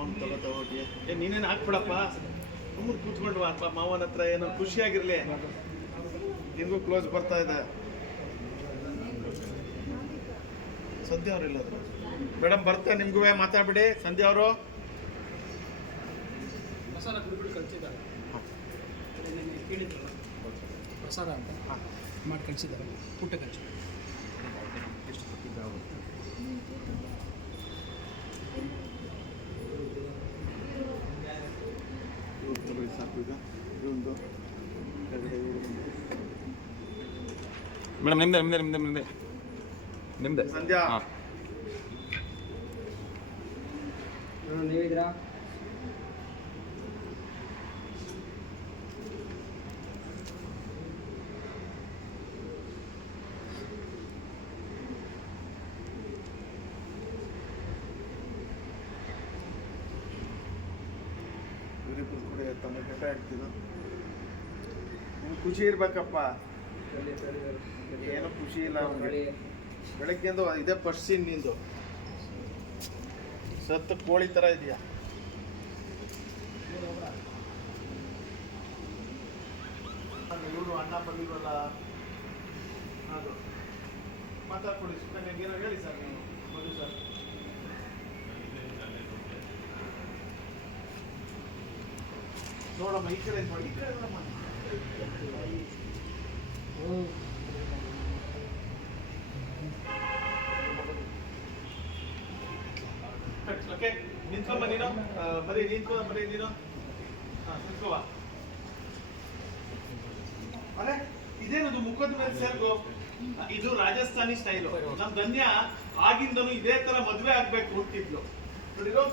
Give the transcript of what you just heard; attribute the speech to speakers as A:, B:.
A: ಅವ್ನು ತಗೋತ ಹೋಗಿ ಏ ನೀನೇನು ಹಾಕ್ಬಿಡಪ್ಪ? ಸುಮ್ಮನೆ ಕೂತ್ಕೊಂಡು ಅಪ್ಪ ಮಾವನ ಹತ್ರ ಏನೋ ಖುಷಿಯಾಗಿರ್ಲಿ. ನಿಮಗೂ ಕ್ಲೋಸ್ ಬರ್ತಾ ಇದೆ. ಸಂಧ್ಯಾ ಅವ್ರು ಇಲ್ಲದ್ರು. ಮೇಡಮ್ ಬರ್ತಾ ನಿಮ್ಗೂ ಮಾತಾಡ್ಬಿಡಿ. ಸಂಧ್ಯಾ ಅವರು.
B: ಗುರುಗಳು ಕೇಳಿದ್ರಲ್ಲ ಪ್ರಸಾರ ಅಂತ. ಮಾಡಿ ಕಳಿಸಿದ್ದಾರೆ. ಪುಟ್ಟ ಕಳಿಸಿ
A: ಈಗ ಇದೊಂದು.
C: ಮೇಡಮ್ ನಿಮ್ದೆ ನಿಮ್ದೆ ನಿಮ್ದೆ ನಿಮ್ದೆ. ನಿಮ್ದೆ?
A: ಸಂಧ್ಯಾ.
B: ನೀವಿದ್ರಾ
A: ಇವರಿಬ್ರು ಕೂಡ ತಮ್ಮ ಕೆಟ್ಟ ಆಗ್ತಿದ್ರು ಖುಷಿ ಇರ್ಬೇಕಪ್ಪ. ಏನೋ ಖುಷಿ ಇಲ್ಲ ಬೆಳಗ್ಗೆಂದು ಇದೇ ಫಸ್ಟ್ ಸೀನ್ ನಿಂದು. ಸತ್ತು ಕೋಳಿ ತರ ಇದೆಯಾ? ಇವರು ಅಣ್ಣ ಬಂದಿರೋಲ್ಲ ಅದು ಮಾತಾಡ್ಕೊಡಿ ಏನೋ ಹೇಳಿ ಸರ್ ನೀವು. ಸರ್. ನೋಡಮ್ಮ, ಈ ಕಡೆ ಓಕೆ ನಿಂತ್ಕೊಂಬ ನೀನು? ಬರೀ ಅರೆ, ಇದೇನದು ಮುಖದ ಮೇಲೆ ಸೇರ್ಗು? ಇದು ರಾಜಸ್ಥಾನಿ ಸ್ಟೈಲು ನಮ್ ಧನ್ಯ, ಆಗಿಂದನು ಇದೇ ತರ ಮದ್ವೆ ಆಗ್ಬೇಕು ಹುಟ್ಟಿದ್ಲು ನೋಡಿರೋ